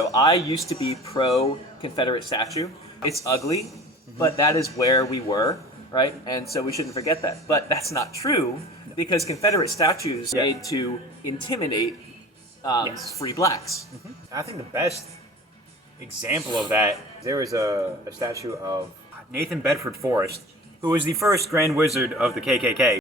So I used to be pro Confederate statue. It's ugly, but that is where we were, right? And so we shouldn't forget that. But that's not true because Confederate statues made to intimidate free blacks. I think the best example of that, there was a statue of Nathan Bedford Forrest, who was the first Grand Wizard of the KKK.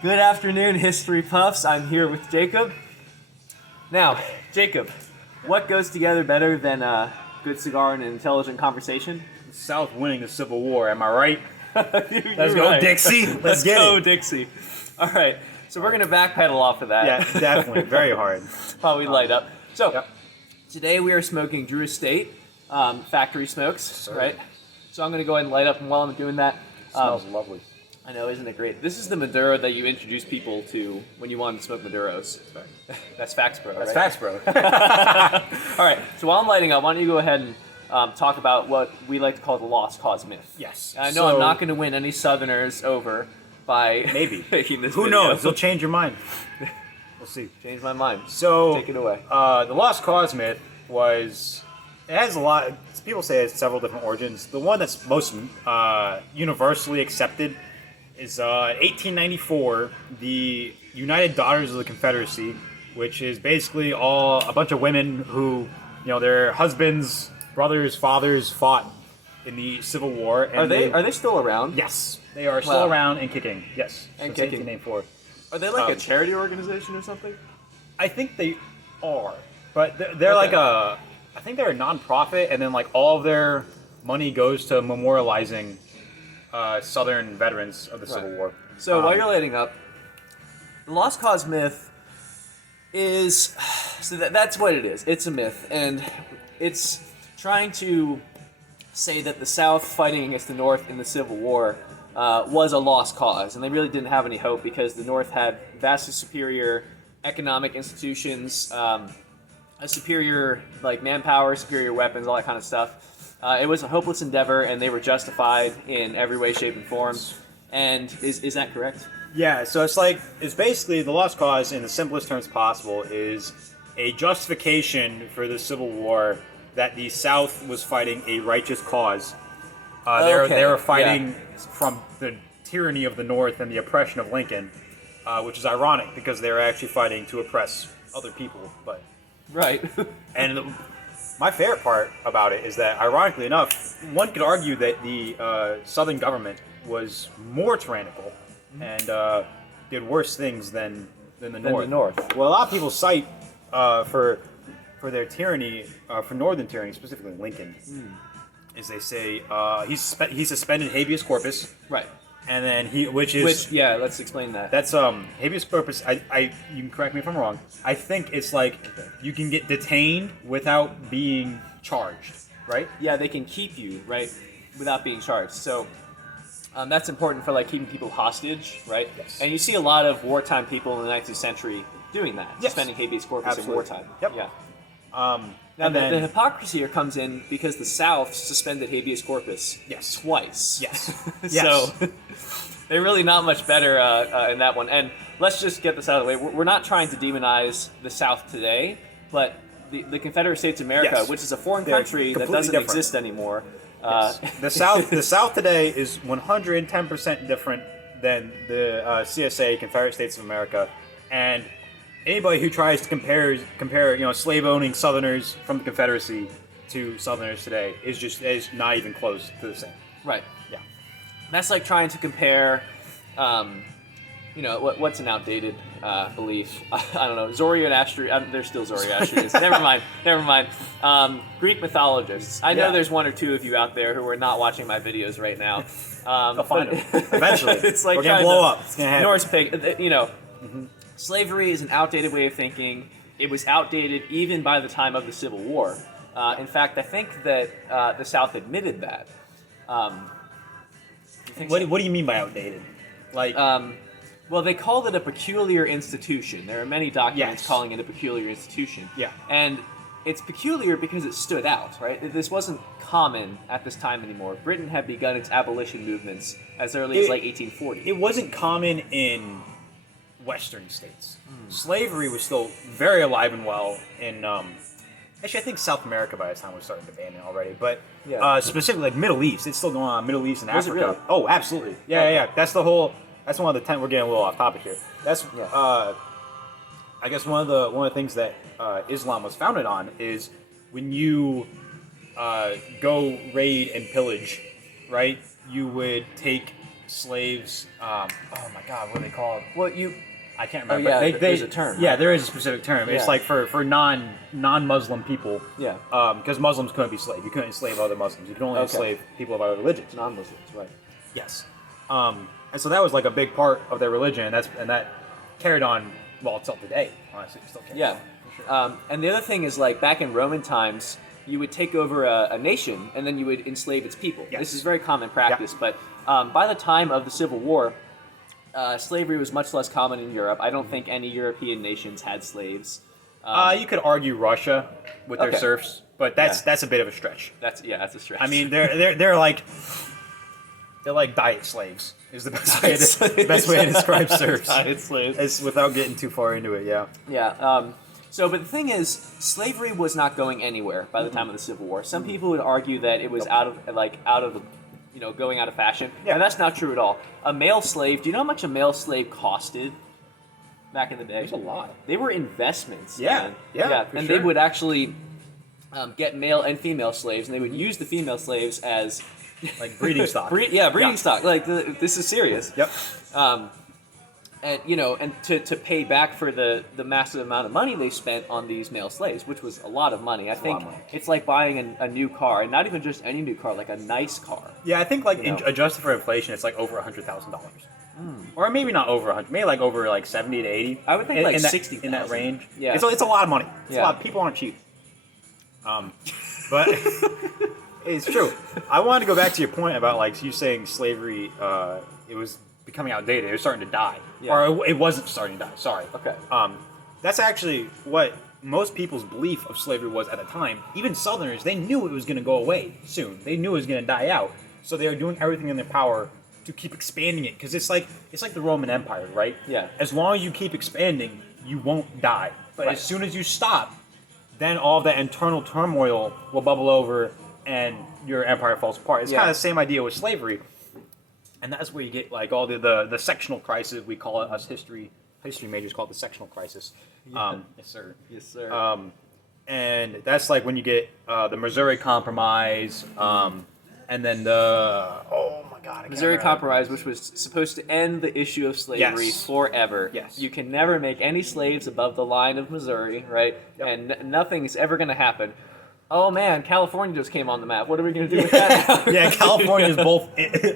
Good afternoon, History Puffs. I'm here with Jacob. Now, Jacob, what goes together better than a good cigar and an intelligent conversation? The South winning the Civil War, am I right? Let's go, right. Dixie. Let's get go, it. Dixie. All right, so we're going to backpedal off of that. Yeah, definitely. Very hard. While we light up. So, today we are smoking Drew Estate factory smokes, right? So I'm going to go ahead and light up, and while I'm doing that... Smells lovely. I know, isn't it great? This is the Maduro that you introduce people to when you want to smoke Maduros. That's facts, bro. That's right? facts, bro. All right, so while I'm lighting up, why don't you go ahead and talk about what we like to call the lost cause myth. Yes. And I know I'm not going to win any Southerners over by maybe making this Who video. knows? They'll change your mind. We'll see. Change my mind. So, take it away. The lost cause myth was... It has a lot... People say it has several different origins. The one that's most universally accepted is 1894, the United Daughters of the Confederacy, which is basically a bunch of women who, their husbands, brothers, fathers fought in the Civil War. And Are they still around? Yes, they are still around and kicking. Yes, and so kicking. 1894. Are they like a charity organization or something? I think they are, but they're like I think they're a non-profit, and then like all of their money goes to memorializing Southern veterans of the Civil War. So while you're lighting up, the lost cause myth is that's what it is. It's a myth, and it's trying to say that the South fighting against the North in the Civil War was a lost cause, and they really didn't have any hope because the North had vastly superior economic institutions, a superior manpower, superior weapons, all that kind of stuff. It was a hopeless endeavor, and they were justified in every way, shape, and form. And is that correct? Yeah, so it's basically the lost cause in the simplest terms possible is a justification for the Civil War that the South was fighting a righteous cause. They were fighting from the tyranny of the North and the oppression of Lincoln, which is ironic because they were actually fighting to oppress other people. But right. And my favorite part about it is that, ironically enough, one could argue that the Southern government was more tyrannical and did worse things than the North. Well, a lot of people cite for their tyranny, for Northern tyranny, specifically Lincoln, is they say he suspended habeas corpus, right? And then which let's explain that. That's habeas corpus. You can correct me if I'm wrong. I think it's you can get detained without being charged, right? Yeah, they can keep you right without being charged. So that's important for keeping people hostage, right? Yes. And you see a lot of wartime people in the 19th century doing that, yes. suspending habeas corpus in wartime. Yep. Yeah. Now the hypocrisy here comes in because the South suspended habeas corpus twice. Yes. So they're really not much better in that one. And let's just get this out of the way. We're not trying to demonize the South today, but the Confederate States of America, which is a foreign country that doesn't exist anymore. The South today is 110% different than the CSA, Confederate States of America, and anybody who tries to compare slave-owning Southerners from the Confederacy to Southerners today is not even close to the same. Right. Yeah. That's like trying to compare, what's an outdated belief? I don't know. Zoroastrian. There's still Zoroastrians. Never mind. Greek mythologists. I know there's one or two of you out there who are not watching my videos right now. They'll find them eventually. It's like we're gonna blow up. It's gonna happen. Norse pig. Slavery is an outdated way of thinking. It was outdated even by the time of the Civil War. In fact, I think that the South admitted that. You think so? What do you mean by outdated? Like, Well, they called it a peculiar institution. There are many documents Yes. calling it a peculiar institution. Yeah. And it's peculiar because it stood out, right? This wasn't common at this time anymore. Britain had begun its abolition movements as early as like 1840. it wasn't common in Western states. Slavery was still very alive and well in. Actually, I think South America by this time was starting to ban it already, but Yeah. specifically like Middle East, it's still going on. Middle East and Was it Africa. really? Oh, absolutely. Yeah, Okay. yeah. That's the whole. That's one of the 10. We're getting a little off topic here. That's Yeah. I guess one of the things that Islam was founded on is when you go raid and pillage, right? You would take slaves. Oh my God, what are they called? Well, I can't Oh, remember. yeah, there's a term, Yeah, right? there is a specific term. It's Yeah. like for non-Muslim people. Yeah. Because Muslims couldn't be enslaved. You couldn't enslave other Muslims. You could only Okay. enslave people of other religions. non-Muslims, right? Yes. And so that was like a big part of their religion, and that carried on until today. Honestly, it still carries Yeah. on, for sure. And the other thing is, like, back in Roman times, you would take over a nation and then you would enslave its people. Yes. This is very common practice, but by the time of the Civil War, slavery was much less common in Europe. I don't think any European nations had slaves. You could argue Russia with their Okay. serfs, but that's a bit of a stretch. That's a stretch. I mean, they're like diet slaves. Is the best way to describe serfs. Diet slaves. It's without getting too far into it. Yeah. Yeah. But the thing is, slavery was not going anywhere by the time of the Civil War. Some people would argue that it was out of going out of fashion, Yeah. and that's not true at all. A male slave. Do you know how much a male slave costed back in the day? There's a lot. They were investments. Yeah, man. yeah, for and sure. they would actually get male and female slaves, and they would use the female slaves as Like breeding stock. breeding stock. Like this is serious. Yep. And to pay back for the massive amount of money they spent on these male slaves, which was a lot of money. I think lot of money. it's like buying a new car, and not even just any new car, like a nice car. Yeah, I think like You know. adjusted for inflation, it's like over $100,000, or maybe not over 100, maybe like over like 70 to 80. I would think like in that, 60,000. in that range. Yeah. it's a lot of money. It's Yeah. a lot. People aren't cheap. But it's true. I wanted to go back to your point about like you saying slavery. It was becoming outdated. It was starting to die, Yeah. or it wasn't starting to die. Sorry. Okay. That's actually what most people's belief of slavery was at the time. Even Southerners, they knew it was going to go away soon. They knew it was going to die out. So they were doing everything in their power to keep expanding it, because it's like the Roman Empire, right? Yeah. As long as you keep expanding, you won't die. But Right. as soon as you stop, then all of that internal turmoil will bubble over, and your empire falls apart. It's Yeah. kind of the same idea with slavery, and that's where you get like all the sectional crisis. We call it, us history majors call it the sectional crisis. Yes, sir. Yes, sir. And that's like when you get the Missouri Compromise, and then the I can't Missouri remember. Compromise, which was supposed to end the issue of slavery Yes. forever. Yes. You can never make any slaves above the line of Missouri, right? Yep. And nothing's ever going to happen. Oh man, California just came on the map. What are we going to do with that now? Yeah, California is both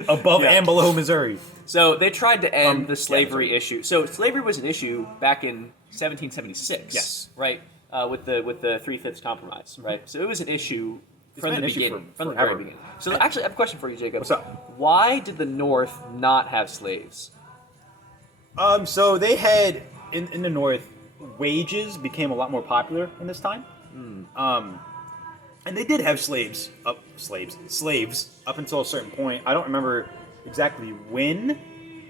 above Yeah. and below Missouri. So they tried to end the slavery Missouri. issue. So slavery was an issue back in 1776. Yes. Right. With the 3/5 compromise. Right. So it was an issue from been the an issue beginning. From the forever. very beginning. So actually, I have a question for you, Jacob. What's up? Why did the North not have slaves? So they had in the North, wages became a lot more popular in this time. And they did have slaves up until a certain point. I don't remember exactly when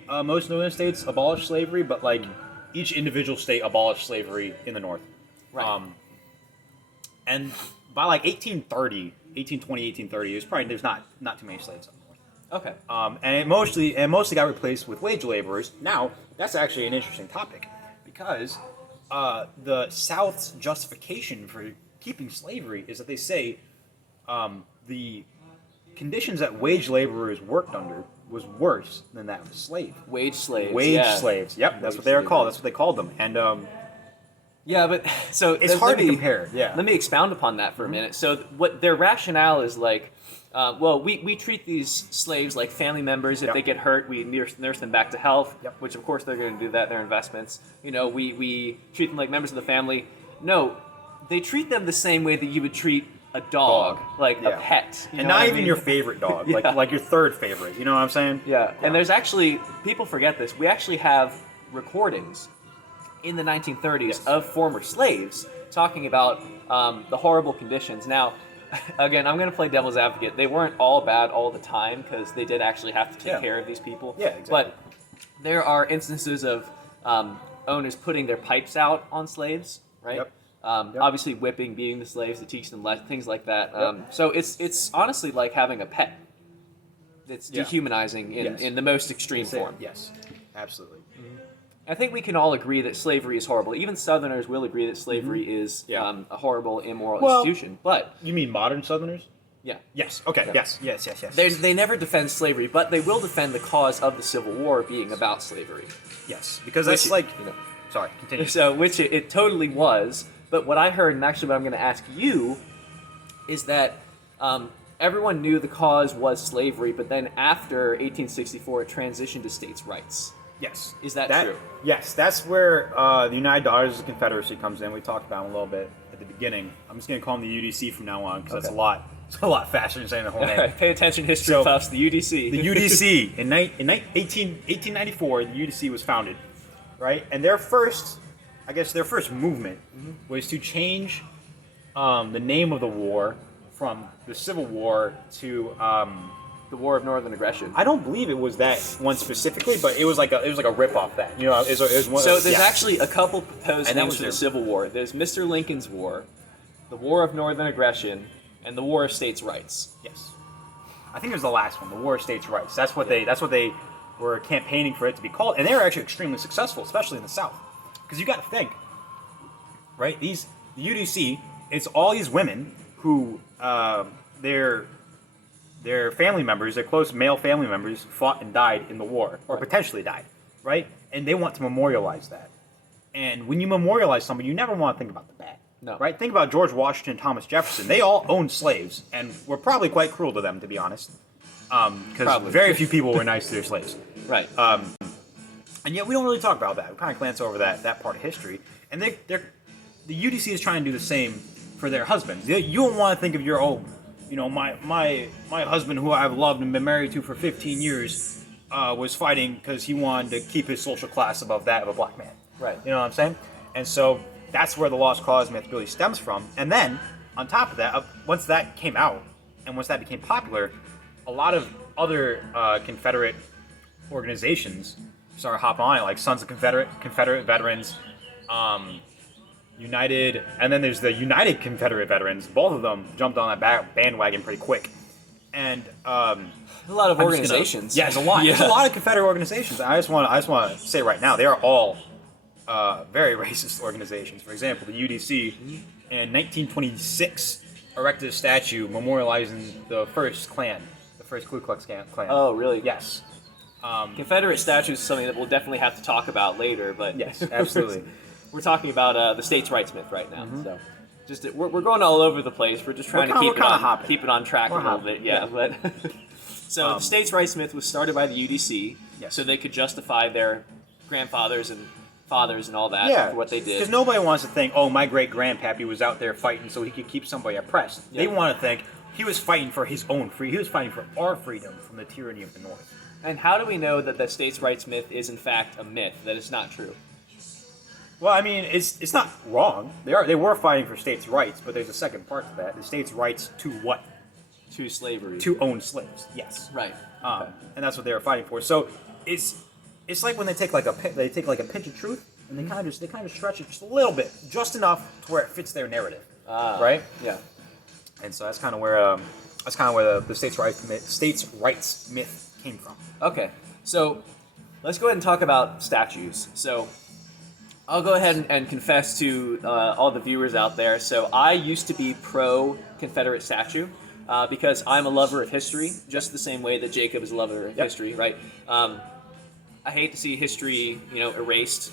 most northern states abolished slavery, but like each individual state abolished slavery in the North. Right. And by like 1830, there's not too many slaves up north. Okay. And it mostly got replaced with wage laborers. Now, that's actually an interesting topic, because the South's justification for keeping slavery is that they say the conditions that wage laborers worked under was worse than that of a slave. Wage slaves. Wage yeah. slaves. Yep, that's Wage what they were slavery. called. That's what they called them. And Yeah, but so it's hard to compare. Yeah. Let me expound upon that for a minute. So what their rationale is like, we treat these slaves like family members. If Yep. they get hurt, we nurse them back to health. Yep. Which of course they're going to do that. They're investments. We treat them like members of the family. No, they treat them the same way that you would treat a dog, like Yeah. a pet. And not even your favorite dog, like your third favorite. You know what I'm saying? Yeah, and there's actually, people forget this, we actually have recordings in the 1930s of former slaves talking about the horrible conditions. Now, again, I'm going to play devil's advocate. They weren't all bad all the time because they did actually have to take care of these people. Yeah, exactly. But there are instances of owners putting their pipes out on slaves, right? Yep. Obviously whipping, beating the slaves to teach them things like that. So it's honestly like having a pet. It's dehumanizing in the most extreme form. Yes, absolutely. I think we can all agree that slavery is horrible. Even Southerners will agree that slavery is a horrible, immoral institution. But you mean modern Southerners? Yeah. Yes. Okay. Yeah. Yes. They never defend slavery, but they will defend the cause of the Civil War being about slavery. Yes, because that's Sorry, continue. So, which it totally was. But what I heard, and actually what I'm going to ask you, is that everyone knew the cause was slavery, but then after 1864, it transitioned to states' rights. Yes. Is that true? Yes, that's where the United Daughters of the Confederacy comes in. We talked about them a little bit at the beginning. I'm just going to call them the UDC from now on because that's a lot faster than saying the whole name. Pay attention, history puffs, the UDC. The UDC, in 1894, the UDC was founded, right? And their first movement was to change the name of the war from the Civil War to the War of Northern Aggression. I don't believe it was that one specifically, but it was like a rip off that. You know, it was one. So there's actually a couple proposed names for the Civil War. There's Mr. Lincoln's War, the War of Northern Aggression, and the War of States' Rights. Yes, I think it was the last one, the War of States' Rights. That's what they were campaigning for it to be called, and they were actually extremely successful, especially in the South, because you got to think, right? The UDC, it's all these women who their family members, their close male family members, fought and died in the war, or potentially died, right? And they want to memorialize that. And when you memorialize somebody, you never want to think about the bad. No. Right? Think about George Washington, Thomas Jefferson. They all owned slaves, and were probably quite cruel to them, to be honest. Because very few people were nice to their slaves. Right. And yet we don't really talk about that. We kind of glance over that part of history. And the UDC is trying to do the same for their husbands. You don't want to think of your own. You know, my husband, who I've loved and been married to for 15 years, was fighting because he wanted to keep his social class above that of a black man. Right. You know what I'm saying? And so that's where the lost cause myth really stems from. And then, on top of that, once that came out, and once that became popular, a lot of other Confederate organizations started hopping on it, like Sons of Confederate Veterans, United, and then there's the United Confederate Veterans. Both of them jumped on that bandwagon pretty quick. And a lot of organizations. There's a lot. There's a lot of Confederate organizations. I just want to say right now, they are all very racist organizations. For example, the UDC in 1926 erected a statue memorializing the first Klan, the first Ku Klux Klan. Oh, really? Yes. Confederate statues is something that we'll definitely have to talk about later, but yes, absolutely. We're talking about the states' rights myth right now, so just we're going all over the place. We're just trying to keep it on track a little bit, but so the states' rights myth was started by the UDC, so they could justify their grandfathers and fathers and all that for what they did. Because nobody wants to think, oh, my great grandpappy was out there fighting so he could keep somebody oppressed. They want to think he was fighting for his own freedom. He was fighting for our freedom from the tyranny of the North. And how do we know that the states' rights myth is in fact a myth, that it's not true? Well, I mean, it's not wrong. They were fighting for states' rights, but there's a second part to that. The states' rights to what? To slavery. To own slaves. Yes. Right. And that's what they were fighting for. So it's like when they take like a pinch of truth and they kind of stretch it just a little bit, just enough to where it fits their narrative. Right. Yeah. And so that's kind of where the states' rights myth came from. Okay. So let's go ahead and talk about statues. So I'll go ahead and confess to all the viewers out there. So I used to be pro Confederate statue because I'm a lover of history, just the same way that Jacob is a lover of history, right? I hate to see history, erased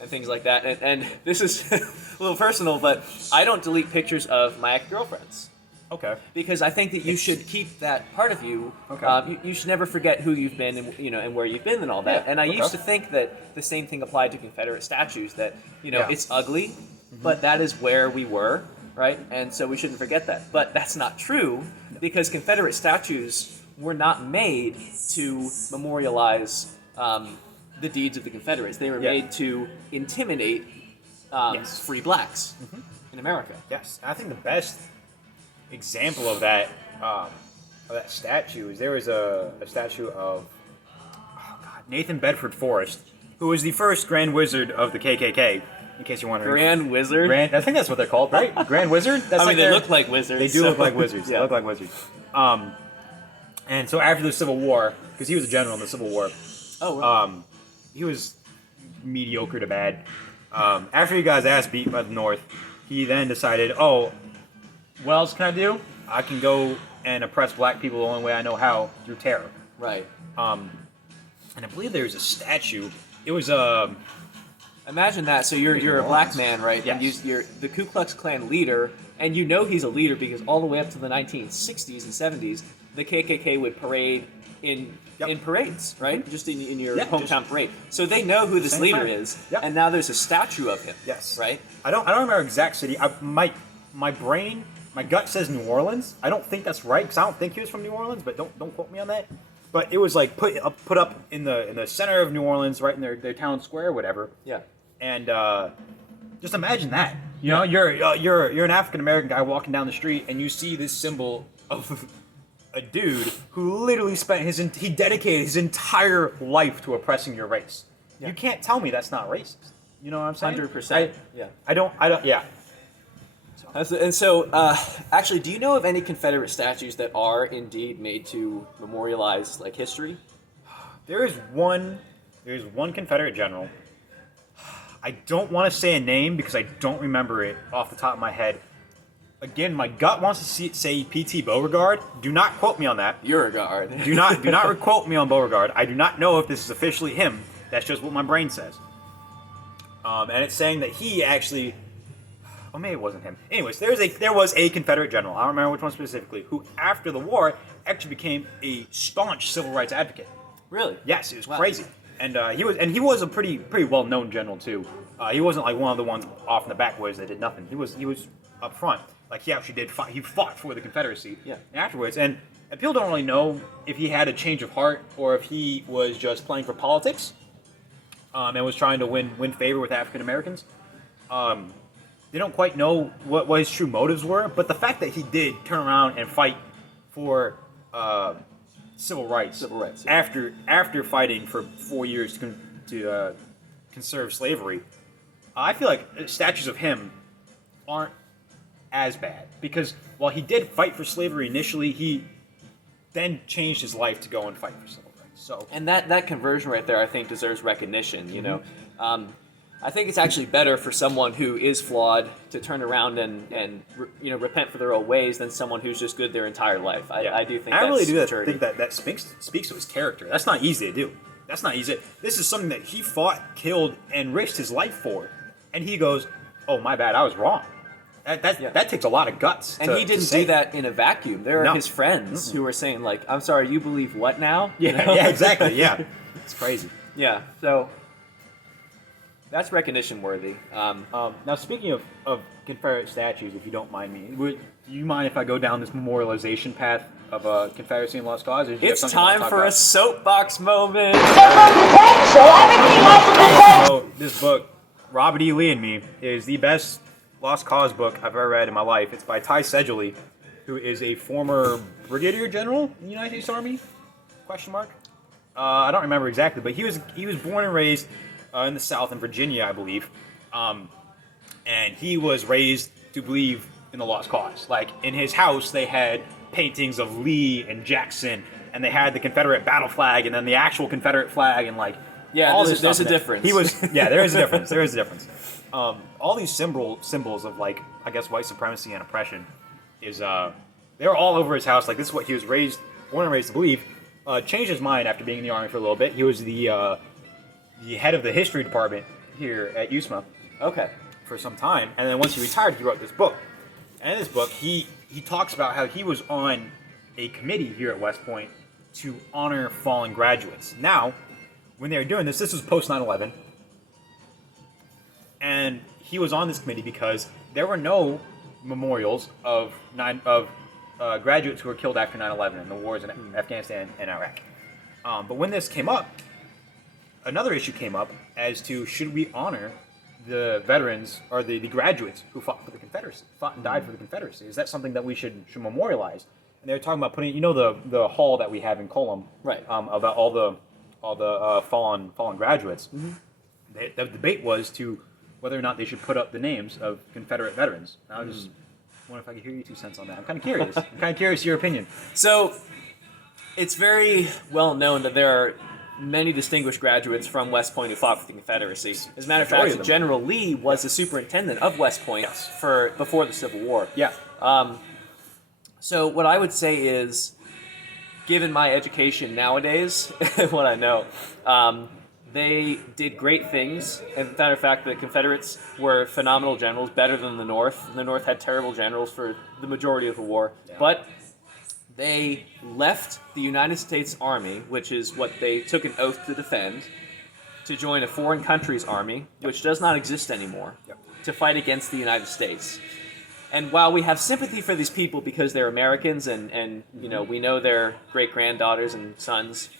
and things like that. And this is a little personal, but I don't delete pictures of my ex-girlfriends. Okay. Because I think that you should keep that part of you. Okay. You should never forget who you've been and and where you've been and all that. Yeah. And I used to think that the same thing applied to Confederate statues. That it's ugly, but that is where we were, right? And so we shouldn't forget that. But that's not true because Confederate statues were not made to memorialize the deeds of the Confederates. They were made to intimidate free blacks in America. Yes, I think the best example of that statue is there was a statue of Nathan Bedford Forrest, who was the first Grand Wizard of the KKK. In case you're wondering, Grand Wizard. I think that's what they're called, right? Grand Wizard. That's they look like wizards. They do look like wizards. They look like wizards. And so after the Civil War, because he was a general in the Civil War, he was mediocre to bad. After he got his ass beat by the North, he then decided, what else can I do? I can go and oppress black people the only way I know how, through terror. Right. And I believe there's a statue. It was Imagine that. So you're a black man, right? Yes. And you're the Ku Klux Klan leader, and you know he's a leader because all the way up to the 1960s and 70s, the KKK would parade in parades, right? Just in your hometown parade. So they know who this leader is, and now there's a statue of him. Yes. Right? I don't remember exact city. My gut says New Orleans. I don't think that's right because I don't think he was from New Orleans, but don't quote me on that. But it was like put up in the center of New Orleans, right in their town square, or whatever. Yeah. And just imagine that. You know, you're an African American guy walking down the street, and you see this symbol of a dude who literally he dedicated his entire life to oppressing your race. Yeah. You can't tell me that's not racist. You know what I'm saying? 100%. I don't. Yeah. And so, actually, do you know of any Confederate statues that are indeed made to memorialize like history? There is one Confederate general. I don't want to say a name because I don't remember it off the top of my head. Again, my gut wants to say P.T. Beauregard. Do not quote me on that. Beauregard. do not quote me on Beauregard. I do not know if this is officially him. That's just what my brain says. And it's saying that he actually. Oh, maybe it wasn't him. Anyways, there was a Confederate general. I don't remember which one specifically. Who, after the war, actually became a staunch civil rights advocate. Really? Yes, it was crazy. And he was a pretty well known general too. He wasn't like one of the ones off in the backwoods that did nothing. He was up front. Like he actually did fight. He fought for the Confederacy. Yeah. Afterwards, and people don't really know if he had a change of heart or if he was just playing for politics, and was trying to win favor with African Americans. They don't quite know what his true motives were, but the fact that he did turn around and fight for civil rights after fighting for 4 years to conserve slavery, I feel like statues of him aren't as bad because while he did fight for slavery initially, he then changed his life to go and fight for civil rights. So, and that conversion right there, I think, deserves recognition. You know, I think it's actually better for someone who is flawed to turn around and repent for their own ways than someone who's just good their entire life. I do think. I really do think that speaks to his character. That's not easy to do. That's not easy. This is something that he fought, killed, and risked his life for, and he goes, "Oh, my bad, I was wrong." That takes a lot of guts. And he didn't do that in a vacuum. There are his friends who are saying, like, I'm sorry, you believe what now? Yeah, exactly. Yeah. It's crazy. Yeah, so that's recognition worthy. Now, speaking of Confederate statues, if you don't mind me, do you mind if I go down this memorialization path of Confederacy and Lost Cause? It's time for a soapbox moment. So, this book, Robert E. Lee and Me, is the best Lost Cause book I've ever read in my life. It's by Ty Sedgley, who is a former brigadier general in the United States Army? ? I don't remember exactly, but he was born and raised in the South in Virginia, I believe, and he was raised to believe in the Lost Cause. Like in his house, they had paintings of Lee and Jackson, and they had the Confederate battle flag, and then the actual Confederate flag, and like there's a difference. There is a difference. There is a difference. All these symbols of like I guess white supremacy and oppression is they were all over his house. Like this is what he was born and raised to believe. Changed his mind after being in the army for a little bit. He was the head of the history department here at USMA. Okay. For some time, and then once he retired, he wrote this book. And in this book, he talks about how he was on a committee here at West Point to honor fallen graduates. Now, when they were doing this was post 9/11. And he was on this committee because there were no memorials of graduates who were killed after 9/11 in the wars in Afghanistan and Iraq. But when this came up, another issue came up as to should we honor the veterans or the graduates who fought for the Confederacy, fought and died for the Confederacy? Is that something that we should memorialize? And they were talking about putting, the hall that we have in Colum, Right. About all the fallen graduates. The debate was to whether or not they should put up the names of Confederate veterans. And I was just wondering if I could hear your 2 cents on that. I'm kind of curious. Your opinion. So, it's very well known that there are many distinguished graduates from West Point who fought for the Confederacy. As a matter of fact, General Lee was the superintendent of West Point before the Civil War. Yeah. So what I would say is, given my education nowadays, what I know, they did great things. As a matter of fact, the Confederates were phenomenal generals, better than the North. The North had terrible generals for the majority of the war. Yeah. But they left the United States Army, which is what they took an oath to defend, to join a foreign country's army, which does not exist anymore, to fight against the United States. And while we have sympathy for these people because they're Americans and we know their great-granddaughters and sons,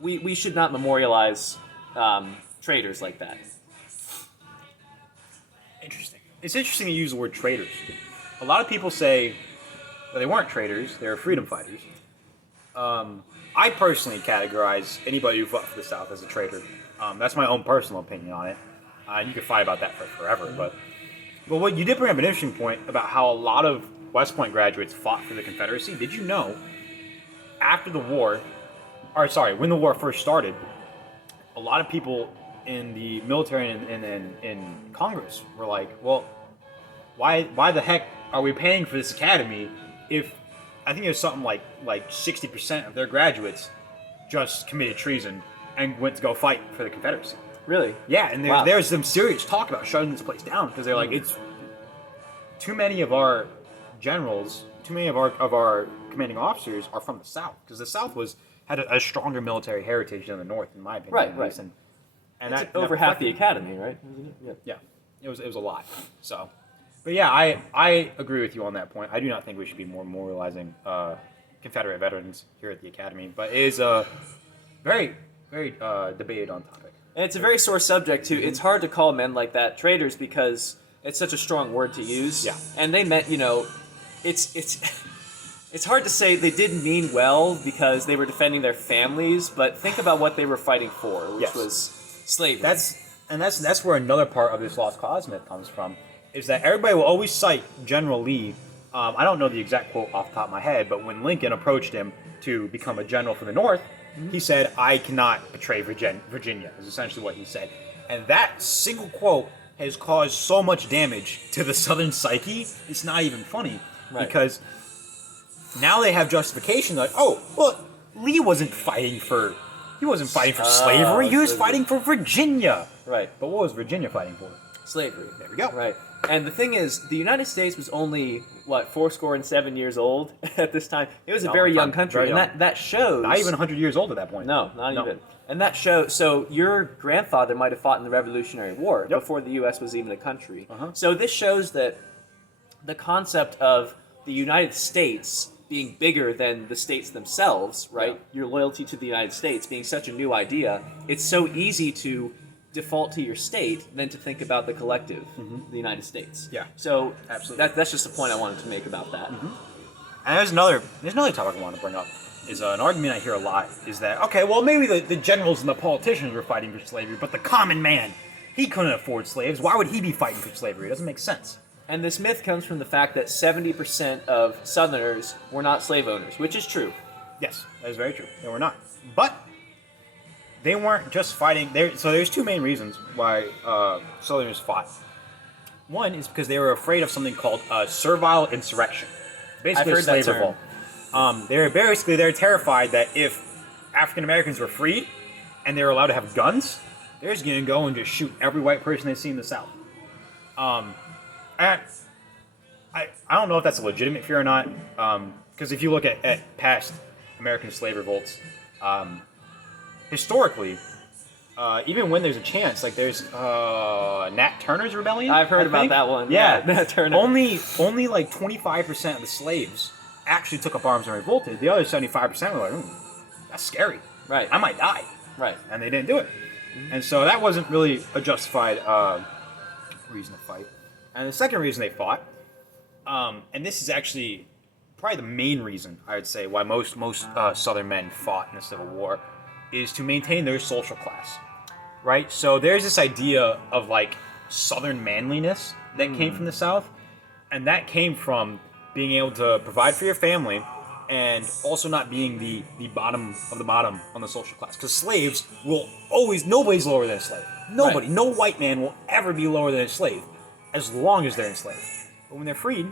we should not memorialize traitors like that. Interesting. It's interesting to use the word traitors. A lot of people say they weren't traitors, they were freedom fighters. I personally categorize anybody who fought for the South as a traitor. That's my own personal opinion on it. And you could fight about that for forever. But what you did bring up an interesting point about how a lot of West Point graduates fought for the Confederacy. Did you know, after the war, when the war first started, a lot of people in the military and in Congress were like, well, why the heck are we paying for this academy if I think it was something like 60% of their graduates just committed treason and went to go fight for the Confederacy. Really? Yeah, and there's some serious talk about shutting this place down because they're like, it's too many of our generals, too many of our commanding officers are from the South because the South had a stronger military heritage than the North, in my opinion. Right. And it's over half the academy, right? Yeah, it was a lot. So, but yeah, I agree with you on that point. I do not think we should be more memorializing Confederate veterans here at the academy, but it is a very, very debated on topic. And it's a very sore subject too. It's hard to call men like that traitors because it's such a strong word to use. Yeah. And they meant, it's hard to say they didn't mean well because they were defending their families, but think about what they were fighting for, which was slavery. That's where another part of this lost cause myth comes from, is that everybody will always cite General Lee. I don't know the exact quote off the top of my head, but when Lincoln approached him to become a general for the North, he said, "I cannot betray Virginia," is essentially what he said. And that single quote has caused so much damage to the Southern psyche, it's not even funny. Right. Because now they have justification, like, oh, well, Lee wasn't fighting for slavery, he was fighting for Virginia. Right. But what was Virginia fighting for? Slavery. There we go. Right. And the thing is, the United States was only, 7 years old at this time. It was a very young country. And that shows... Not even 100 years old at that point. No, not even. And that shows... So your grandfather might have fought in the Revolutionary War before the U.S. was even a country. So this shows that the concept of the United States being bigger than the states themselves, right? Your loyalty to the United States being such a new idea, it's so easy to default to your state than to think about the collective, the United States. Yeah. So absolutely, that's just the point I wanted to make about that. And there's another topic I want to bring up. Is an argument I hear a lot is that, okay, well, maybe the generals and the politicians were fighting for slavery, but the common man, he couldn't afford slaves. Why would he be fighting for slavery? It doesn't make sense. And this myth comes from the fact that 70% of Southerners were not slave owners, which is true. Yes, that is very true. They were not. But they weren't just fighting. So there's two main reasons why Southerners fought. One is because they were afraid of something called servile insurrection. Basically, I've heard slave that term. revolt. They're terrified that if African Americans were freed and they were allowed to have guns, they're just going to go and just shoot every white person they see in the South. I don't know if that's a legitimate fear or not, because if you look at past American slave revolts, historically, even when there's a chance, like there's Nat Turner's rebellion. I've heard I about think. that one. Yeah, Nat Turner. Only like 25% of the slaves actually took up arms and revolted. The other 75% were like, that's scary. Right. I might die. Right. And they didn't do it. And so that wasn't really a justified reason to fight. And the second reason they fought, and this is actually probably the main reason I would say why most Southern men fought in the Civil War, is to maintain their social class, right? So there's this idea of like Southern manliness that came from the South, and that came from being able to provide for your family and also not being the bottom of the bottom on the social class. Because slaves will always, nobody's lower than a slave. Nobody, Right. no white man will ever be lower than a slave as long as they're enslaved. But when they're freed,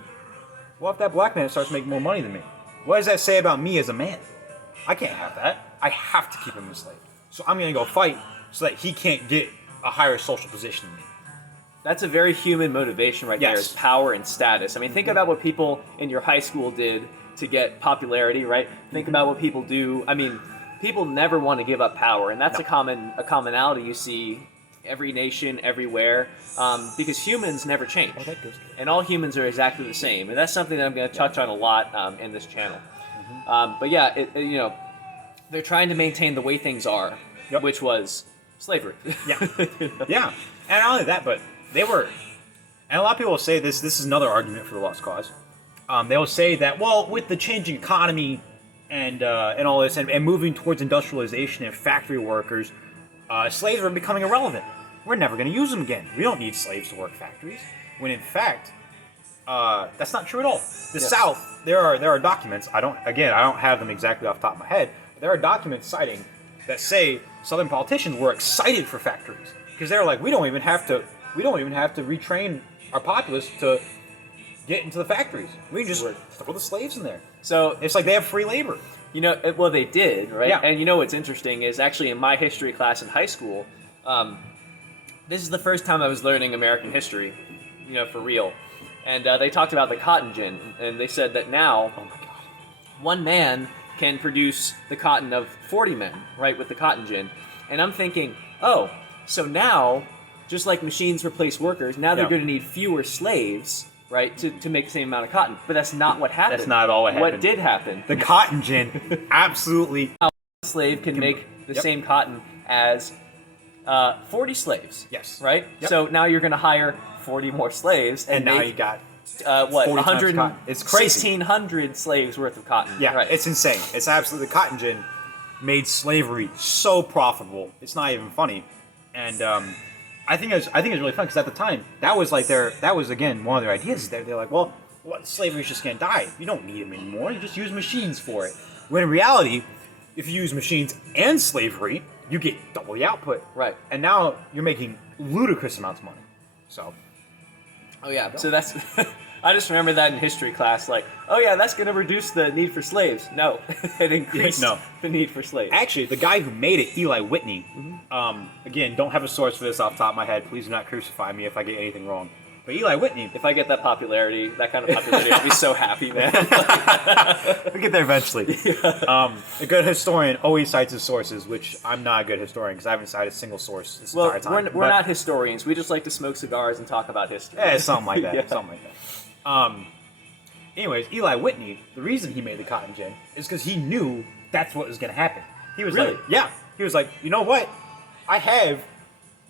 what if that black man starts making more money than me? What does that say about me as a man? I can't have that. I have to keep him enslaved. So I'm going to go fight so that he can't get a higher social position than me. That's a very human motivation right there, Yes. is power and status. I mean, think about what people in your high school did to get popularity, right? Think about what people do. I mean, people never want to give up power, and that's a commonality you see every nation, everywhere, because humans never change. Oh, that goes good. And all humans are exactly the same, and that's something that I'm going to touch on a lot in this channel. But yeah, they're trying to maintain the way things are, Yep. which was slavery. Yeah. Yeah. And not only that, but they were, and a lot of people will say this is another argument for the lost cause. They will say that, well, with the changing economy and all this, and moving towards industrialization and factory workers, slaves are becoming irrelevant. We're never going to use them again. We don't need slaves to work factories. When in fact, that's not true at all. The South, there are documents. I don't have them exactly off the top of my head. But there are documents citing that say Southern politicians were excited for factories because they're like, we don't even have to retrain our populace to get into the factories. We can just throw the slaves in there. So It's like they have free labor. well, they did, right? Yeah. And what's interesting is actually in my history class in high school, this is the first time I was learning American history, for real. And they talked about the cotton gin, and they said that now, one man can produce the cotton of 40 men, right, with the cotton gin. And I'm thinking, oh, so now, just like machines replace workers, now they're Yeah. going to need fewer slaves, right, to make the same amount of cotton. But that's not what happened. That's not all what happened. What did happen? The cotton gin absolutely. A slave can make the same cotton as 40 slaves. Yes. Right? Yep. So now you're going to hire 40 more slaves And now make, you got 40 times cotton. It's crazy. 1,600 slaves worth of cotton. Yeah, Right. it's insane. It's absolutely, the cotton gin made slavery so profitable. It's not even funny, and I think it's really fun because at the time that was again one of their ideas. They're like, well, slavery's just gonna die. You don't need them anymore. You just use machines for it. When in reality, if you use machines and slavery, you get double the output. Right. And now you're making ludicrous amounts of money. So. Oh, yeah. So that's... I just remember that in history class, like, oh, yeah, that's going to reduce the need for slaves. No. It increased the need for slaves. Actually, the guy who made it, Eli Whitney, again, don't have a source for this off the top of my head. Please do not crucify me if I get anything wrong. But Eli Whitney... If I get that kind of popularity, I'll be so happy, man. We'll get there eventually. A good historian always cites his sources, which I'm not a good historian because I haven't cited a single source this entire time. We're not historians. We just like to smoke cigars and talk about history. Yeah, something like that. Yeah. Something like that. Anyways, Eli Whitney, the reason he made the cotton gin is because he knew that's what was going to happen. He was Really? like, yeah. He was like, you know what? I have,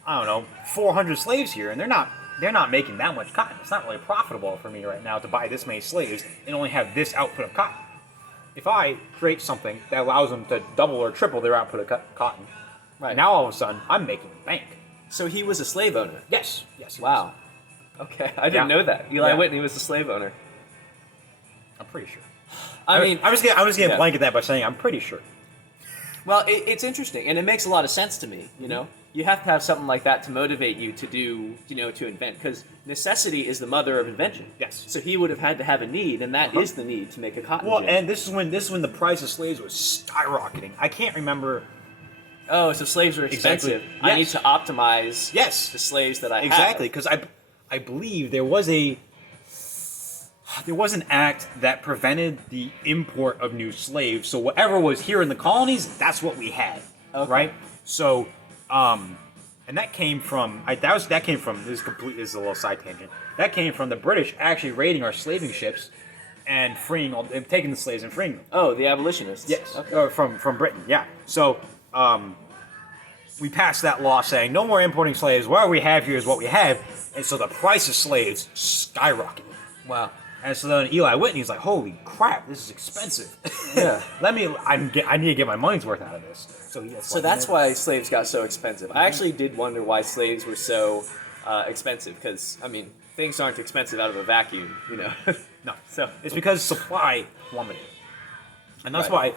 400 slaves here, and they're not making that much cotton. It's not really profitable for me right now to buy this many slaves and only have this output of cotton. If I create something that allows them to double or triple their output of cotton, Right. now all of a sudden I'm making bank. So he was a slave owner. Yes. he was. Wow. Okay, I didn't Yeah. know that. Eli Yeah. Whitney was a slave owner. I'm pretty sure. I mean, I'm just gonna yeah. blanket that by saying I'm pretty sure. well, it's interesting, and it makes a lot of sense to me. You have to have something like that to motivate you to do, to invent, because necessity is the mother of invention. Yes. So he would have had to have a need, and that is the need to make a cotton Well, gin. and this is when the price of slaves was skyrocketing. I can't remember. Oh, so slaves are Exactly. expensive. I need Yes. to optimize Yes. the slaves that I have. Exactly, because I believe there was an act that prevented the import of new slaves. So whatever was here in the colonies, that's what we had, Okay. right? So And that came from this is a little side tangent. That came from the British actually raiding our slaving ships and taking the slaves and freeing them. Oh, the abolitionists. Yes, Okay. from Britain. Yeah. So we passed that law saying no more importing slaves. What we have here is what we have, and so the price of slaves skyrocketed. Wow. And so then Eli Whitney's like, "Holy crap, this is expensive. Yeah. I need to get my money's worth out of this." So that's why slaves got so expensive. I actually did wonder why slaves were so expensive, because, I mean, things aren't expensive out of a vacuum, you know? No. So It's because supply plummeted. And that's Right.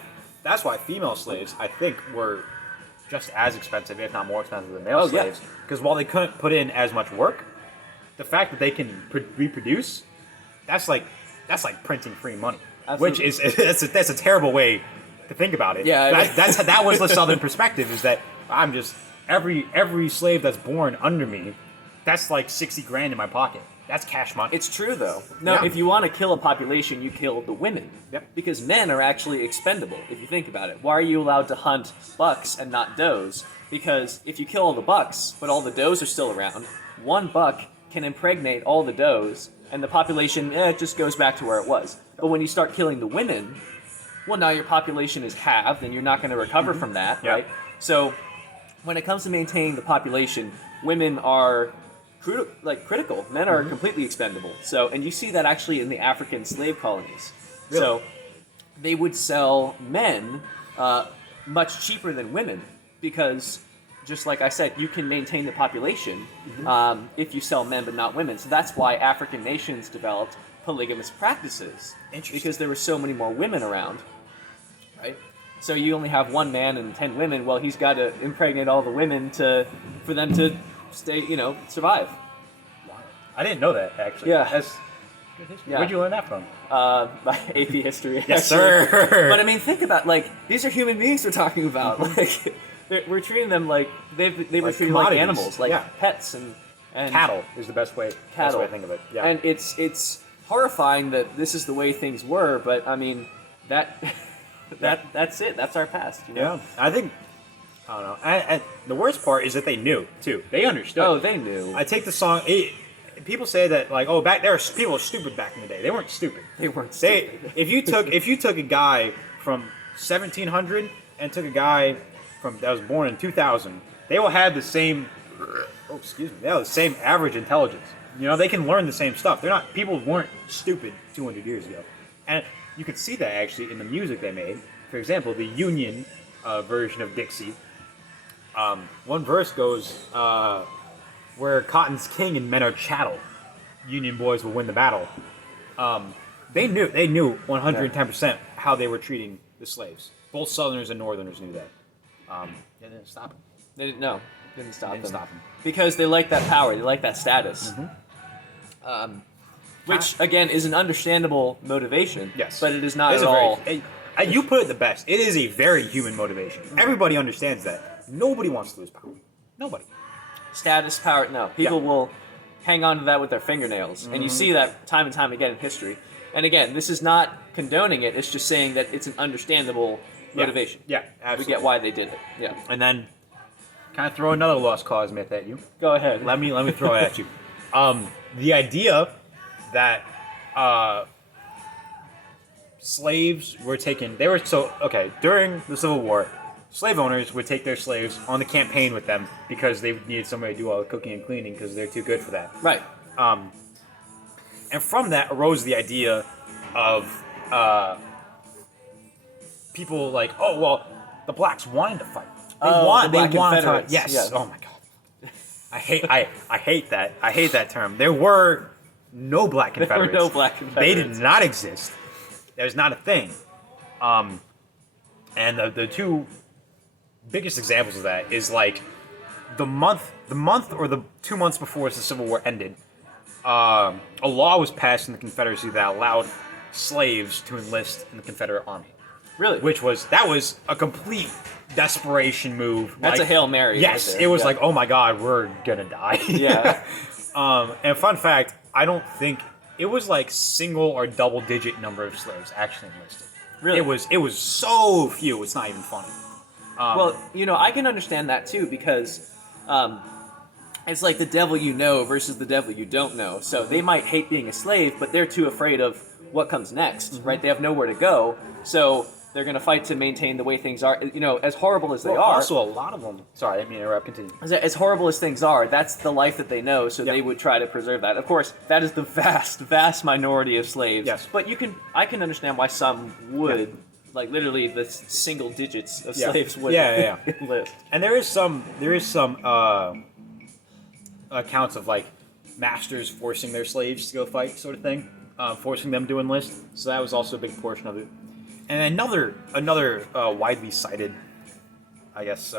why female slaves, I think, were just as expensive, if not more expensive than male Oh, yeah. slaves. Because while they couldn't put in as much work, the fact that they can reproduce, that's like printing free money. Absolutely. Which is that's a terrible way to think about it. Yeah, that was the Southern perspective, is that I'm just every slave that's born under me, that's like $60,000 in my pocket. That's cash money. it's true, though. No, Yeah. if you want to kill a population, you kill the women. Yep. Because men are actually expendable, if you think about it. Why are you allowed to hunt bucks and not does? Because if you kill all the bucks, but all the does are still around, one buck can impregnate all the does, and the population it just goes back to where it was. But when you start killing the women, well, now your population is halved, and you're not going to recover from that, Yeah. right? So when it comes to maintaining the population, women are critical. Men are completely expendable. So, and you see that actually in the African slave colonies. Really? So they would sell men much cheaper than women, because, just like I said, you can maintain the population if you sell men but not women. So that's why African nations developed polygamous practices, Interesting. because there were so many more women around, right? So you only have one man and 10 women. Well, he's got to impregnate all the women for them to survive. I didn't know that, actually. Yeah. That's good history. Yeah. Where'd you learn that from? My AP history. Yes, actually. sir. But I mean, think about, these are human beings we're talking about. We're treating them like they were Like treated like commodities. animals, like Yeah. pets and Cattle is the best way. Best way to think of it. Yeah. And it's horrifying that this is the way things were, but I mean that's it. That's our past. You know? Yeah, I don't know. And the worst part is that they knew too. They understood. Oh, they knew. I take the song. People say that like, people were stupid back in the day. They weren't stupid. They weren't stupid. If you took a guy from 1700 and took a guy that was born in 2000, they will have the same. Oh, excuse me. They have the same average intelligence. You know, they can learn the same stuff. People weren't stupid 200 years ago, and you could see that actually in the music they made. For example, the Union version of Dixie. One verse goes, "Where cotton's king and men are chattel, Union boys will win the battle." They knew 110% how they were treating the slaves. Both Southerners and Northerners knew that. They didn't stop them. They didn't know. Didn't stop They didn't them. stop them. Because they like that power. They like that status. Mm-hmm. Which again is an understandable motivation. Yes, But it is not It's at a very- all. you put it the best. It is a very human motivation. Everybody understands that. Nobody wants to lose power. Nobody. Status, power, no. People Yeah. will hang on to that with their fingernails. And you see that time and time again in history. And again, this is not condoning it, it's just saying that it's an understandable motivation. Yeah, We absolutely. get why they did it. Yeah. And then, can I throw another lost cause myth at you? Go ahead. Let me throw it at you. The idea that slaves were taken. During the Civil War, slave owners would take their slaves on the campaign with them because they needed somebody to do all the cooking and cleaning because they're too good for that. Right. And from that arose the idea of people like, oh well, the blacks wanted to fight. The Black to fight. Confederates. Yes. Yes. Oh my god. I hate that. I hate that term. There were no black There were Confederates. no Black They Confederates. did not exist. There's not a thing. And the two biggest examples of that is like the month or the 2 months before the Civil War ended, a law was passed in the Confederacy that allowed slaves to enlist in the Confederate Army. Really? That was a complete desperation move. That's a Hail Mary. Yes, right there. it was Yeah. like, oh my god, we're gonna die. Yeah. And fun fact, I don't think it was like single or double digit number of slaves actually enlisted. Really? It was so few. It's not even funny. Well, I can understand that too because it's like the devil you know versus the devil you don't know. So they might hate being a slave, but they're too afraid of what comes next, right? They have nowhere to go, so they're going to fight to maintain the way things are. As horrible as they are. Also, a lot of them. Sorry, I didn't mean to interrupt. Continue. As horrible as things are, that's the life that they know, so they would try to preserve that. Of course, that is the vast, vast minority of slaves. Yes. But I can understand why some would. Yeah. Like literally, the single digits of slaves would list. And there is some accounts of like masters forcing their slaves to go fight, sort of thing, forcing them to enlist. So that was also a big portion of it. And another widely cited, I guess,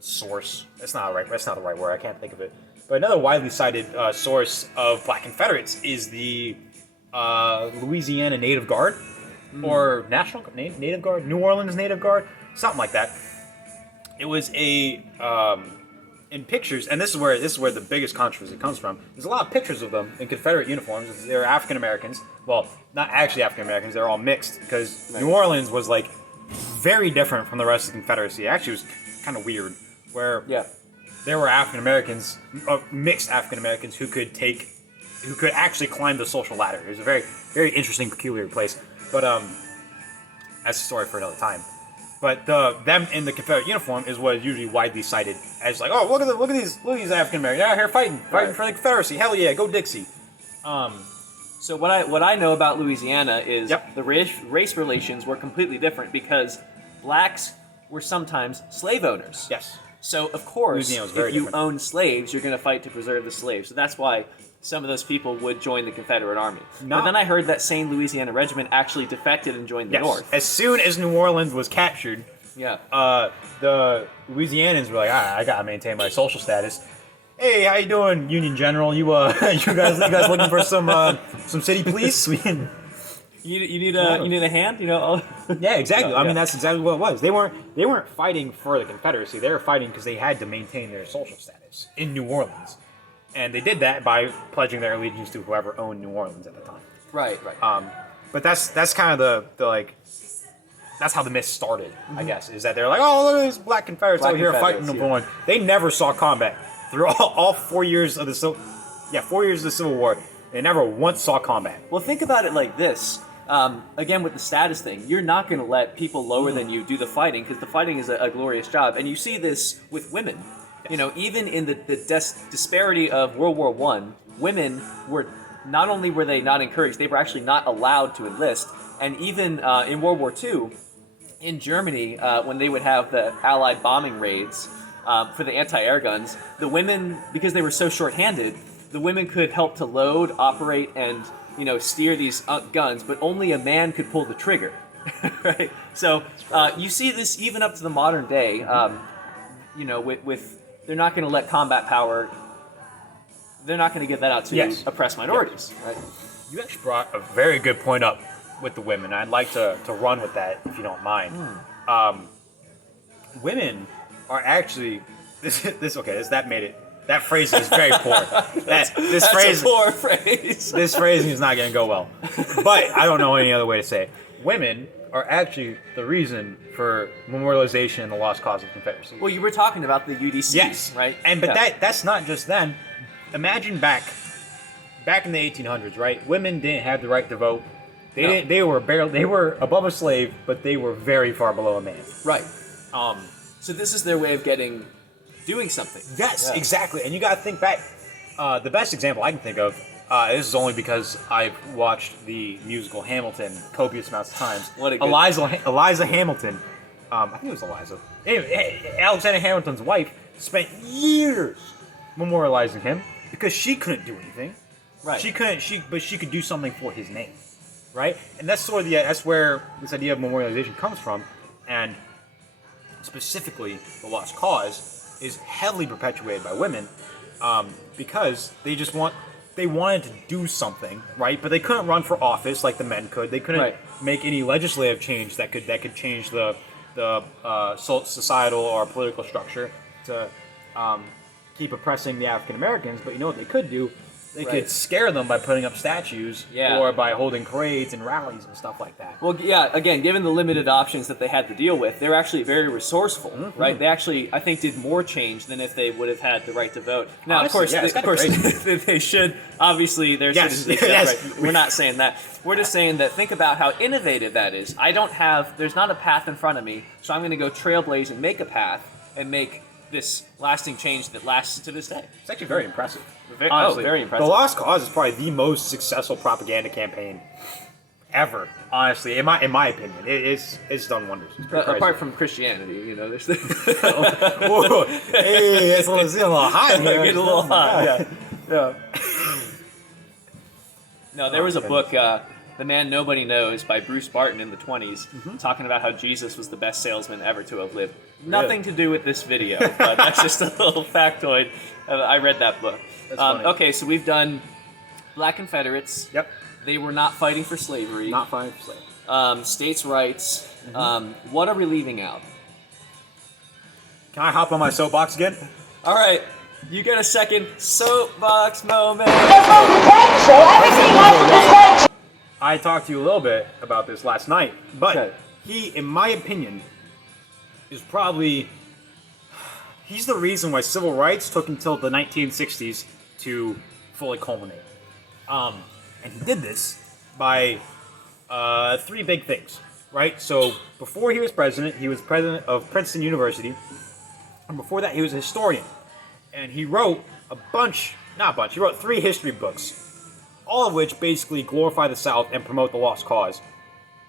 source. That's not the right word. I can't think of it. But another widely cited source of Black Confederates is the Louisiana Native Guard. Or Native Guard, New Orleans Native Guard, something like that. It was in pictures, and this is where the biggest controversy comes from. There's a lot of pictures of them in Confederate uniforms. They're African Americans. Well, not actually African Americans. They're all mixed because New Orleans was like very different from the rest of the Confederacy. Actually, it was kind of weird where there were African Americans, mixed African Americans who could actually climb the social ladder. It was a very, very interesting, peculiar place. But that's a story for another time. But them in the Confederate uniform is what is usually widely cited as like, oh, look at these African Americans out here fighting for the Confederacy. Hell yeah, go Dixie. So what I know about Louisiana is the race relations were completely different because blacks were sometimes slave owners. Yes. So of course, if you own slaves, you're going to fight to preserve the slaves. So that's why some of those people would join the Confederate Army. But then I heard that same Louisiana regiment actually defected and joined the North. As soon as New Orleans was captured, the Louisianans were like, I gotta maintain my social status. Hey, how you doing, Union General? You guys looking for some city police? You need a hand, Yeah, exactly. I mean, that's exactly what it was. They weren't fighting for the Confederacy. They were fighting because they had to maintain their social status in New Orleans. And they did that by pledging their allegiance to whoever owned New Orleans at the time. Right. But that's kind of the like, that's how the myth started, I guess, is that they're like, oh, look at these Black Confederates out here fighting the one. They never saw combat through all 4 years of the Civil War. They never once saw combat. Well, think about it like this. Again, with the status thing, you're not going to let people lower than you do the fighting because the fighting is a glorious job, and you see this with women. Even in the disparity of World War I, women were not only were they not encouraged, they were actually not allowed to enlist. And even in World War II, in Germany, when they would have the Allied bombing raids for the anti-air guns, the women, because they were so short-handed, the women could help to load, operate, and steer these guns, but only a man could pull the trigger. Right? So you see this even up to the modern day. With they're not going to let combat power. They're not going to give that out to oppressed minorities. Right? You actually brought a very good point up with the women. I'd like to run with that if you don't mind. Women are actually that phrase is very poor. That's a poor phrase. This phrasing is not going to go well. But I don't know any other way to say it. Women are actually the reason for memorialization and the lost cause of Confederacy. Well, you were talking about the UDCs, right? But that's not just then. Imagine back in the 1800s, right? Women didn't have the right to vote. They were above a slave, but they were very far below a man. Right. So this is their way of doing something. Yes, exactly. And you got to think back. The best example I can think of. This is only because I've watched the musical Hamilton copious amounts of times. What a good Eliza Hamilton, I think it was Eliza. Anyway, Alexander Hamilton's wife spent years memorializing him because she couldn't do anything. Right. But she could do something for his name, right? And that's that's where this idea of memorialization comes from, and specifically the lost cause is heavily perpetuated by women because they wanted to do something, right? But they couldn't run for office like the men could. They couldn't make any legislative change that could change the societal or political structure to keep oppressing the African Americans. But you know what they could do? They could scare them by putting up statues or by holding parades and rallies and stuff like that. Well, yeah, again, given the limited options that they had to deal with, they were actually very resourceful, right? They actually, I think, did more change than if they would have had the right to vote. Now, Honestly, of course, they should, obviously, they're citizens. Right? We're not saying that. We're just saying that think about how innovative that is. There's not a path in front of me, so I'm going to go trailblaze and make a path and make this lasting change that lasts to this day. It's actually very impressive. Honestly, very impressive. The Lost Cause is probably the most successful propaganda campaign ever. Honestly, in my opinion, it's done wonders. Apart from Christianity, there's hey, it's a little hot here. Getting a little hot. Yeah. No, there was a book, The Man Nobody Knows, by Bruce Barton in the 20s, talking about how Jesus was the best salesman ever to have lived. Nothing to do with this video, but that's just a little factoid. I read that book. Okay, so we've done Black Confederates. Yep. They were not fighting for slavery. Not fighting for slavery. States' rights. What are we leaving out? Can I hop on my soapbox again? All right. You get a second soapbox moment. I talked to you a little bit about this last night, but he, in my opinion, is probably... He's the reason why civil rights took until the 1960s to fully culminate. And he did this by three big things, right? So before he was president of Princeton University. And before that, he was a historian. And he wrote he wrote 3 history books, all of which basically glorify the South and promote the Lost Cause.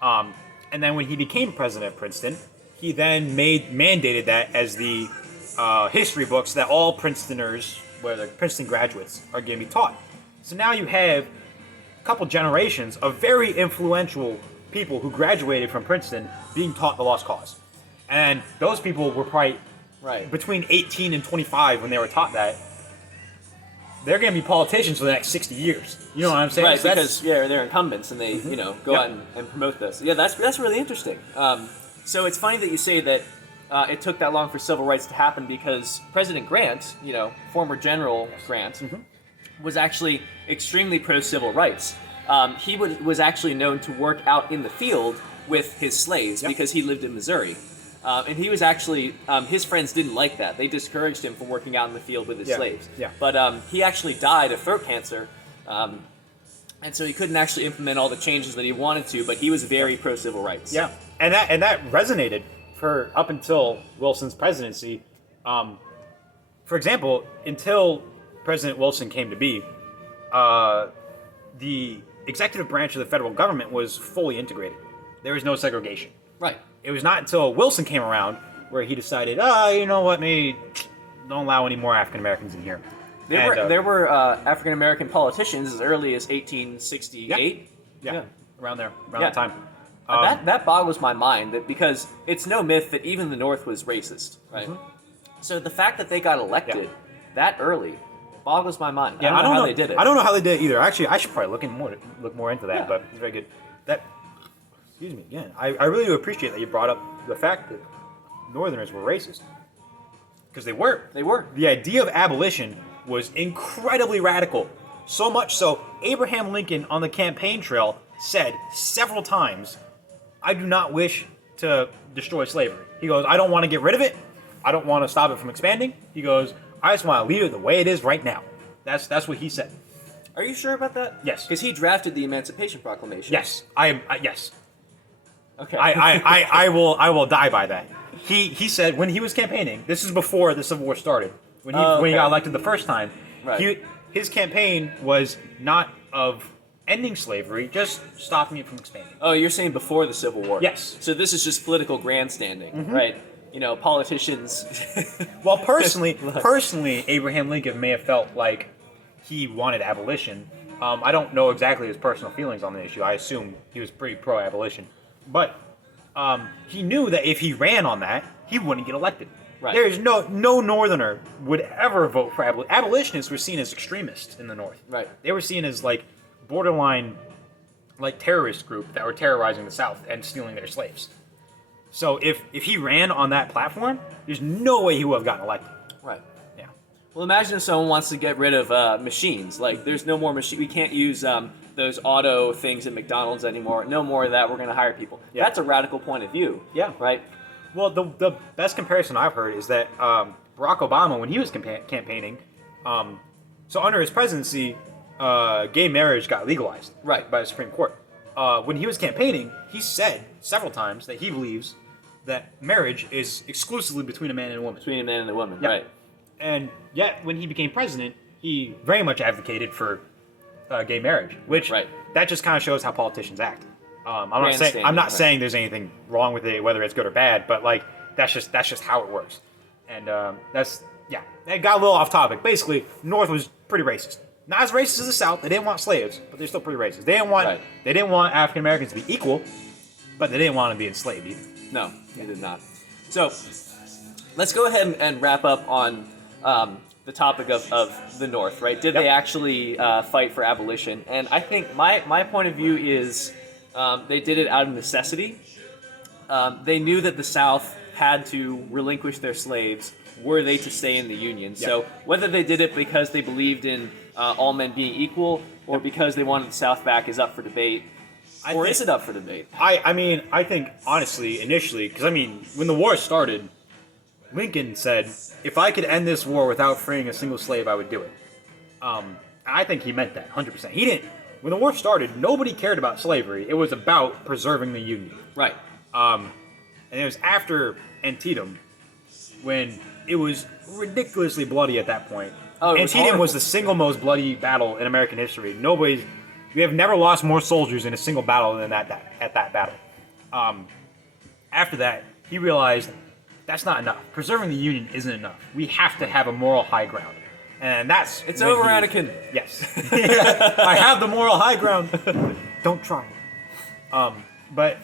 And then when he became president of Princeton, he then mandated that as the history books that all Princetoners, whether Princeton graduates, are going to be taught. So now you have a couple generations of very influential people who graduated from Princeton being taught the Lost Cause. And those people were probably between 18 and 25 when they were taught that. They're going to be politicians for the next 60 years. You know what I'm saying? Right, so because they're incumbents and they go out and promote this. Yeah, that's really interesting. So it's funny that you say that it took that long for civil rights to happen because President Grant, former General Grant, was actually extremely pro-civil rights. He was actually known to work out in the field with his slaves because he lived in Missouri. And he was actually, his friends didn't like that. They discouraged him from working out in the field with his slaves. Yeah. But he actually died of throat cancer, and so he couldn't actually implement all the changes that he wanted to, but he was very pro-civil rights. Yeah, and that resonated for up until Wilson's presidency. For example, until President Wilson came to be, the executive branch of the federal government was fully integrated. There was no segregation. Right. It was not until Wilson came around where he decided, you know what, maybe don't allow any more African Americans in here. There were African American politicians as early as 1868. Yeah. Around that time. That boggles my mind because it's no myth that even the North was racist, right? So the fact that they got elected that early boggles my mind. Yeah, I don't know how they did it. I don't know how they did it either. Actually, I should probably look more into that, but it's very good. Excuse me again. I really do appreciate that you brought up the fact that Northerners were racist. Because they were. They were. The idea of abolition was incredibly radical. So much so, Abraham Lincoln on the campaign trail said several times, I do not wish to destroy slavery. He goes, I don't want to get rid of it. I don't want to stop it from expanding. He goes, I just want to leave it the way it is right now. That's what he said. Are you sure about that? Yes. Because he drafted the Emancipation Proclamation. Yes. Yes. Okay. I will die by that. He said when he was campaigning, this is before the Civil War started, when he got elected the first time, his campaign was not of ending slavery, just stopping it from expanding. Oh, you're saying before the Civil War? Yes. So this is just political grandstanding, right? Politicians. Well, personally, Abraham Lincoln may have felt like he wanted abolition. I don't know exactly his personal feelings on the issue. I assume he was pretty pro-abolition. But he knew that if he ran on that, he wouldn't get elected. Right. There is no Northerner would ever vote for abolition. Abolitionists were seen as extremists in the North. Right. They were seen as like borderline, like terrorist group that were terrorizing the South and stealing their slaves. So if he ran on that platform, there's no way he would have gotten elected. Right. Yeah. Well, imagine if someone wants to get rid of machines. Like, there's no more machine. We can't use those auto things at McDonald's anymore. No more of that. We're going to hire people. Yeah. That's a radical point of view. Yeah. Right? Well, the best comparison I've heard is that Barack Obama, when he was campaigning, so under his presidency, gay marriage got legalized Right. by the Supreme Court. When he was campaigning, he said several times that he believes that marriage is exclusively between a man and a woman. Between a man and a woman. Yeah. Right. And yet, when he became president, he very much advocated for gay marriage, which Right. that just kind of shows how politicians act. I'm not Grandstanding, saying there's anything wrong with it, whether it's good or bad, but like that's just how it works. And it got a little off topic. Basically, North was pretty racist. Not as racist as the South. They didn't want slaves, but they're still pretty racist. They didn't want African Americans to be equal, but they didn't want to be enslaved either. No, they did not. So, let's go ahead and wrap up on the topic of the North, right? Did Yep. they actually fight for abolition? And I think my point of view is they did it out of necessity. They knew that the South had to relinquish their slaves were they to stay in the Union. Yep. So whether they did it because they believed in all men being equal or because they wanted the South back is up for debate. Is it up for debate? I think, honestly, initially, because, when the war started, Lincoln said, if I could end this war without freeing a single slave, I would do it. I think he meant that, 100%. He didn't. When the war started, nobody cared about slavery. It was about preserving the Union. Right. And it was after Antietam, when it was ridiculously bloody at that point. Oh, Antietam was the single most bloody battle in American history. We have never lost more soldiers in a single battle than at that battle. After that, he realized that's not enough. Preserving the Union isn't enough. We have to have a moral high ground. And that's... It's over, Anakin. Yes. I have the moral high ground. Don't try. But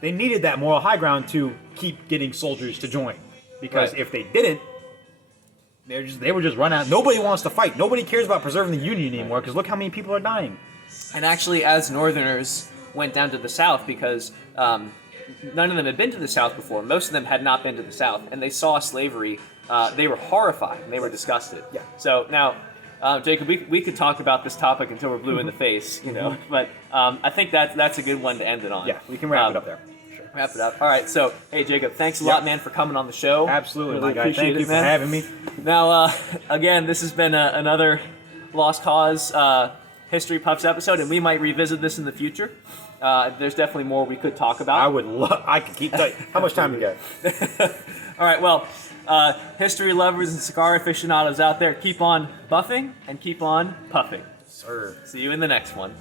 they needed that moral high ground to keep getting soldiers to join. Because if they didn't, they would just run out. Nobody wants to fight. Nobody cares about preserving the Union anymore because look how many people are dying. And actually, as Northerners went down to the South, because none of them had been to the South before, most of them had not been to the South, and they saw slavery, they were horrified, and they were disgusted. Yeah. So now, Jacob, we could talk about this topic until we're blue in the face, but I think that's a good one to end it on. Yeah, we can wrap it up there. Sure. Wrap it up. All right, so, hey, Jacob, thanks a lot, man, for coming on the show. Absolutely, Really my guy. appreciate Thank it, you for man. having me. Now, again, this has been another Lost Cause History Puffs episode, and we might revisit this in the future. There's definitely more we could talk about. I could keep telling you. How much time do you got? All right, well, history lovers and cigar aficionados out there, keep on buffing and keep on puffing. Sir. See you in the next one.